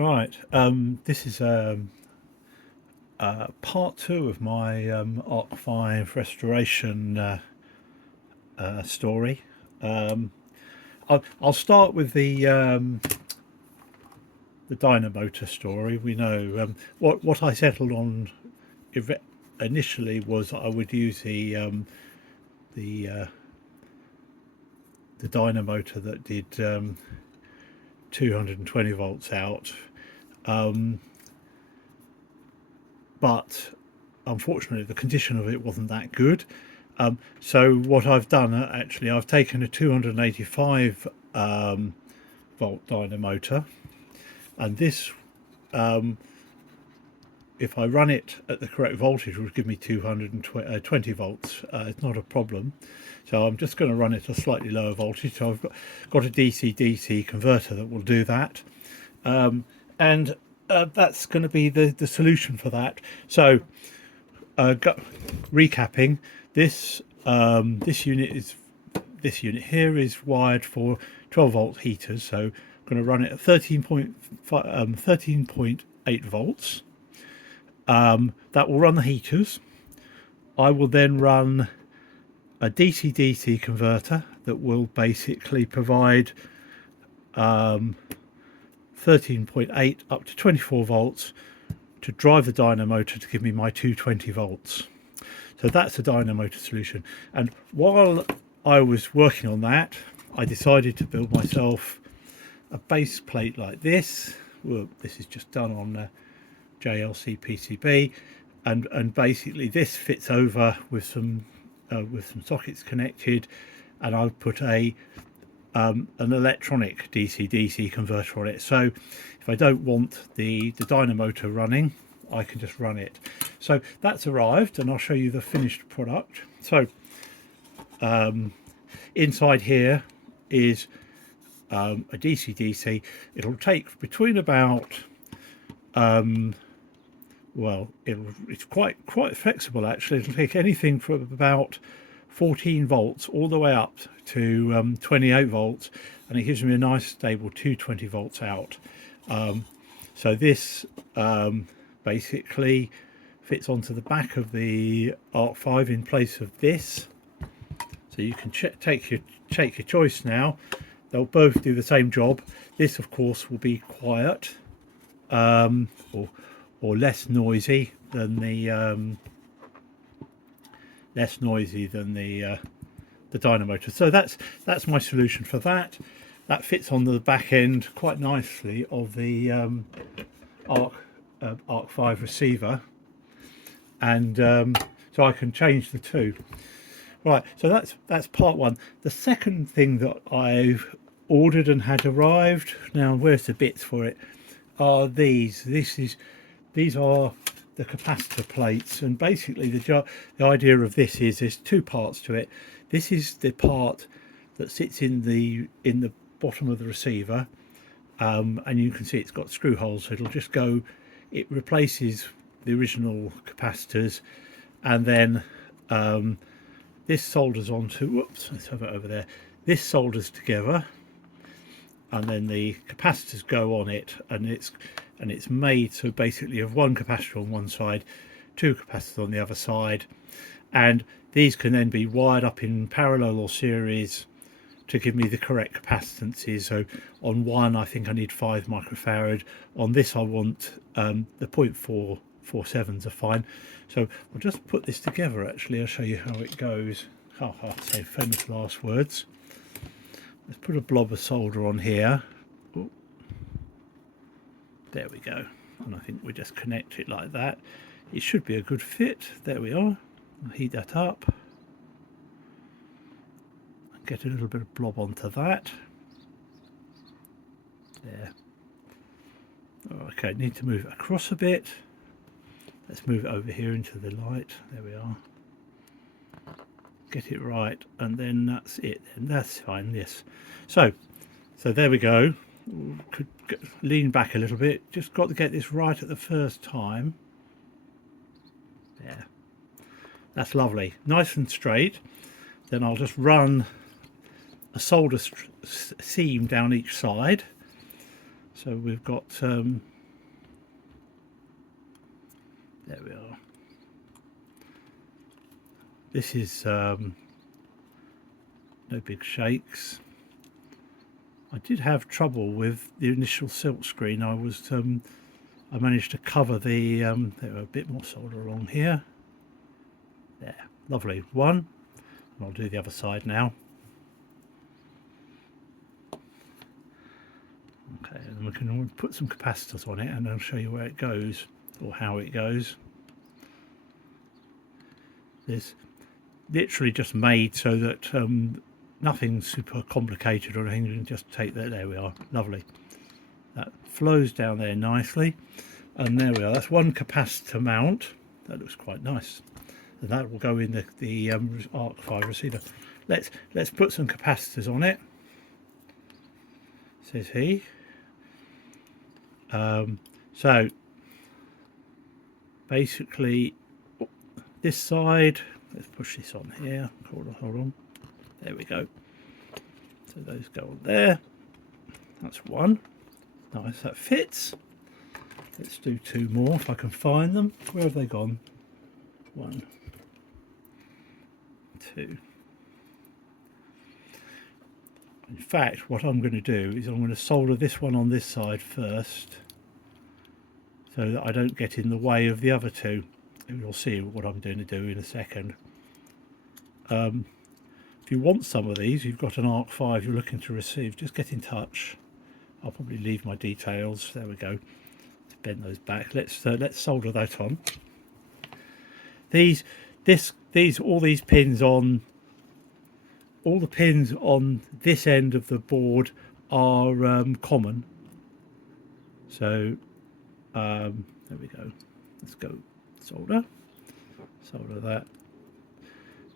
Right, this is part two of my Arc 5 restoration story. I'll start with the Dynamotor story. We know what I settled on initially was I would use the the Dynamotor that did 220 volts out, but unfortunately the condition of it wasn't that good. So what I've done, actually, I've taken a 285 volt dynamotor, and this, if I run it at the correct voltage, will give me 220 volts. It's not a problem. So I'm just going to run it at a slightly lower voltage. So I've got a DC-DC converter that will do that, and that's going to be the solution for that. So recapping, this this unit here is wired for 12 volt heaters. So I'm going to run it at 13.8 volts. That will run the heaters. I will then run a DC-DC converter that will basically provide 13.8 up to 24 volts to drive the dynamotor to give me my 220 volts. So that's a dynamotor solution. And while I was working on that, I decided to build myself a base plate like this. Well, this is just done on JLC PCB, and basically this fits over with some sockets connected, and I'll put an electronic DC-DC converter on it. So if I don't want the dynamotor running, I can just run it. So that's arrived, and I'll show you the finished product. So inside here is a DC-DC. It'll take between about well, it's quite flexible actually. It'll take anything from about 14 volts all the way up to 28 volts, and it gives me a nice stable 220 volts out. So this basically fits onto the back of the Arc 5 in place of this. So you can take your choice now. They'll both do the same job. This, of course, will be quiet, or less noisy than the dynamotor. So that's my solution for that. That fits on the back end quite nicely of the Arc 5 receiver, and so I can change the two. Right, so that's part one. The second thing that I've ordered and had arrived, now where's the bits for it, are these. These are the capacitor plates, and basically the idea of this is there's two parts to it. This is the part that sits in the bottom of the receiver, and you can see it's got screw holes, so it'll just go, it replaces the original capacitors, and then this solders onto, whoops, let's have it over there, this solders together, and then the capacitors go on it, and it's made so basically you have one capacitor on one side, two capacitors on the other side, and these can then be wired up in parallel or series to give me the correct capacitances. So on one I think I need 5 microfarad, on this I want the 0.447s are fine. So I'll just put this together. Actually, I'll show you how it goes. Say famous last words. Let's put a blob of solder on here. Ooh. There we go, and I think we just connect it like that. It should be a good fit. There we are. I'll heat that up. Get a little bit of blob onto that. There. Okay, need to move it across a bit. Let's move it over here into the light. There we are. Get it right, and then that's it. And that's fine. Yes. So there we go. Could lean back a little bit. Just got to get this right at the first time. There. That's lovely. Nice and straight. Then I'll just run a solder seam down each side. So we've got there we are. This is no big shakes. I did have trouble with the initial silk screen. I managed to cover the there were a bit more solder along here. There, lovely one. And I'll do the other side now. Okay, and we can put some capacitors on it, and I'll show you where it goes or how it goes. This literally just made so that nothing super complicated or anything. You can just take that. There we are, lovely. That flows down there nicely, and there we are. That's one capacitor mount. That looks quite nice, and that will go in the Arc 5 receiver. Let's put some capacitors on it, says he. So basically this side, let's push this on here. Hold on, there we go. So those go on there. That's one. Nice, that fits. Let's do two more if I can find them. Where have they gone? One, two. In fact, what I'm going to do is I'm going to solder this one on this side first, so that I don't get in the way of the other two. And you'll see what I'm going to do in a second. If you want some of these, you've got an Arc 5 you're looking to receive, just get in touch. I'll probably leave my details. There we go. Let's bend those back. Let's solder that on. All these pins on. All the pins on this end of the board are common. So there we go. Let's go solder that.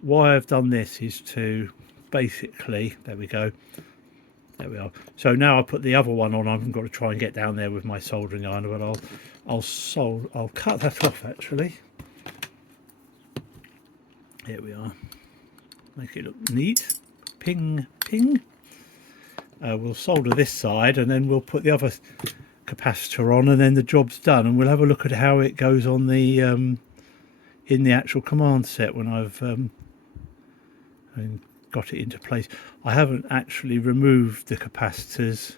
Why I've done this is to basically, there we go, there we are. So now I'll put the other one on. I've got to try and get down there with my soldering iron, but I'll cut that off actually. Here we are. Make it look neat. Ping, ping. We'll solder this side, and then we'll put the other capacitor on, and then the job's done. And we'll have a look at how it goes on the in the actual command set when I've got it into place. I haven't actually removed the capacitors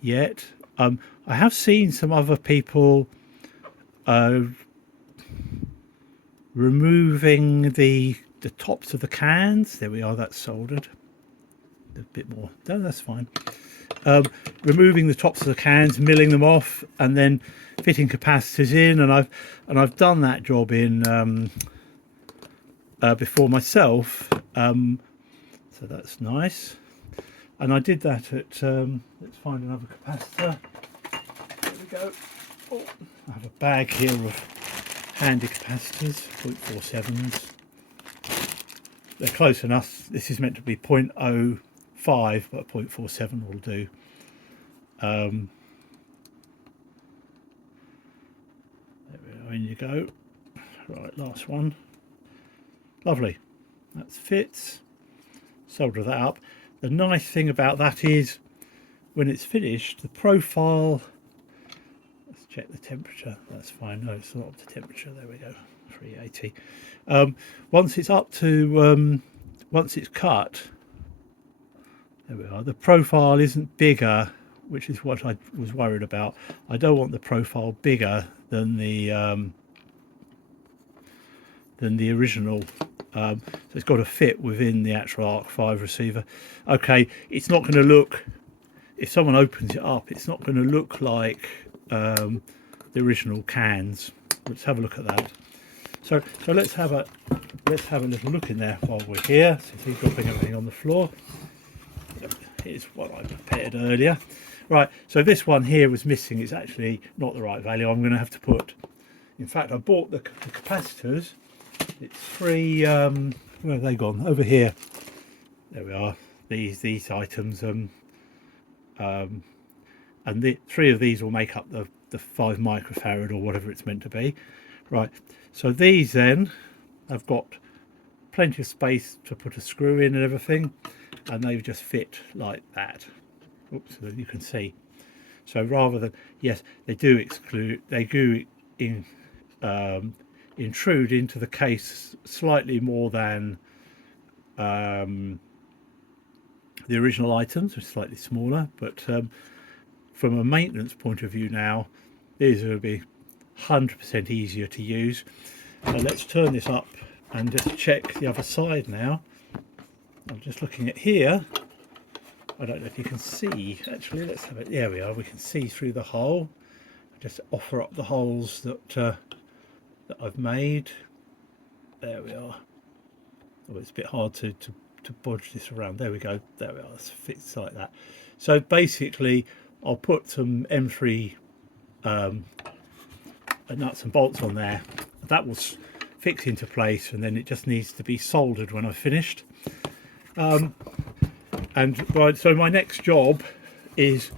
yet. I have seen some other people removing the tops of the cans. There we are, that's soldered. A bit more, no, that's fine. Removing the tops of the cans, milling them off, and then fitting capacitors in, and I've done that job in before myself, so that's nice. And I did that at let's find another capacitor. There we go. Oh, I have a bag here of handy capacitors, 0.47s. They're close enough. This is meant to be 0.05, but 0.47 will do. There we are, in you go. Right, last one. Lovely. That fits. Solder that up. The nice thing about that is when it's finished, the profile, let's check the temperature. That's fine. No, it's not up to temperature. There we go. 380. Once it's up to once it's cut, there we are, the profile isn't bigger, which is what I was worried about. I don't want the profile bigger than the original, so it's got to fit within the actual Arc 5 receiver. Okay, it's not going to look, if someone opens it up, it's not going to look like the original cans. Let's have a look at that. So let's have a little look in there while we're here. So he's dropping everything on the floor. Here's what I prepared earlier. Right, so this one here was missing. It's actually not the right value. I'm going to have to put, in fact, I bought the capacitors. It's three, where have they gone? Over here. There we are. These items, and the three of these will make up the 5 microfarad or whatever it's meant to be. Right, so these then have got plenty of space to put a screw in and everything, and they've just fit like that. Oops, so you can see. So rather than, yes, they do intrude into the case slightly more than the original items, are slightly smaller, but from a maintenance point of view now, these are going to be 100% easier to use. Let's turn this up and just check the other side now. I'm just looking at here. I don't know if you can see, actually, let's have it, there we are, we can see through the hole. Just offer up the holes that I've made. There we are. Oh, it's a bit hard to bodge this around. There we go, there we are, it's fixed like that. So basically I'll put some M3 nuts and bolts on there. That will fix into place, and then it just needs to be soldered when I've finished. So my next job is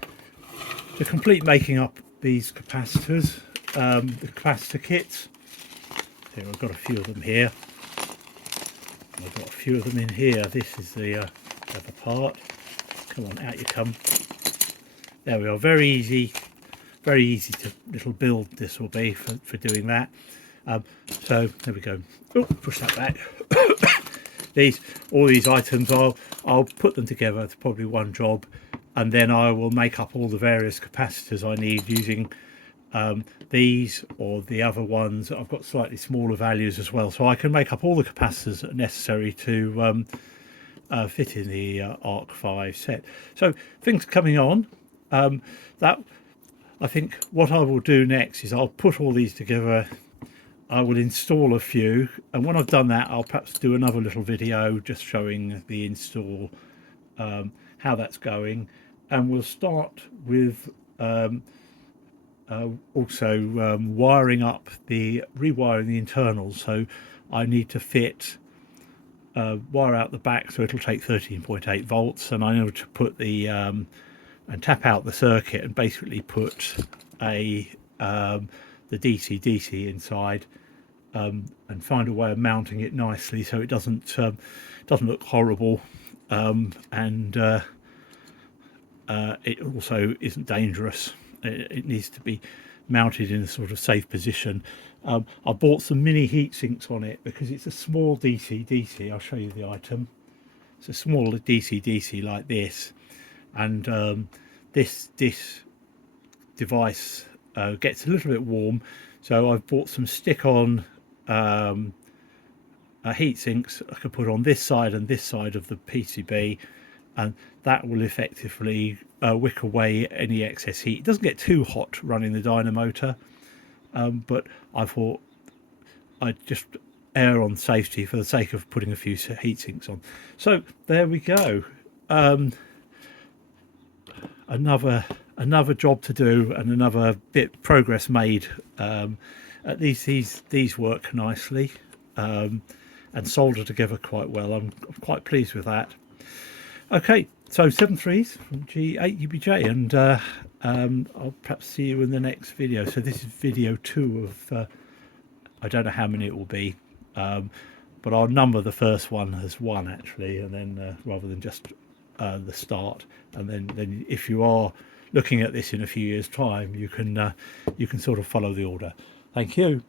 to complete making up these capacitors, the capacitor kits. Here, I've got a few of them here. I've got a few of them in here. This is the other part. Come on, out you come. There we are. Very easy to little build this will be for doing that. So there we go. Oh, push that back. All these items, I'll put them together. It's probably one job, and then I will make up all the various capacitors I need using these or the other ones. I've got slightly smaller values as well, so I can make up all the capacitors that are necessary to fit in the Arc 5 set. So things coming on. That I think what I will do next is I'll put all these together. I will install a few, and when I've done that, I'll perhaps do another little video just showing the install, how that's going, and we'll start with also rewiring the internals. So I need to fit wire out the back, so it'll take 13.8 volts, and I need to put the and tap out the circuit and basically put the DC inside, and find a way of mounting it nicely so it doesn't look horrible, and it also isn't dangerous. It needs to be mounted in a sort of safe position. I bought some mini heat sinks on it because it's a small DC. I'll show you the item. It's a small DC like this, and this device gets a little bit warm, so I've bought some stick-on heat sinks I can put on this side and this side of the PCB, and that will effectively wick away any excess heat. It doesn't get too hot running the Dynamotor, but I thought I'd just err on safety for the sake of putting a few heat sinks on. So there we go. Another job to do and another bit progress made. At least these work nicely, and solder together quite well. I'm quite pleased with that. Okay, so 7.3s from G8UBJ, and I'll perhaps see you in the next video. So this is video 2 of I don't know how many it will be, but I'll number the first one as 1 actually, and then rather than just the start, and then if you are looking at this in a few years' time, you can sort of follow the order. Thank you.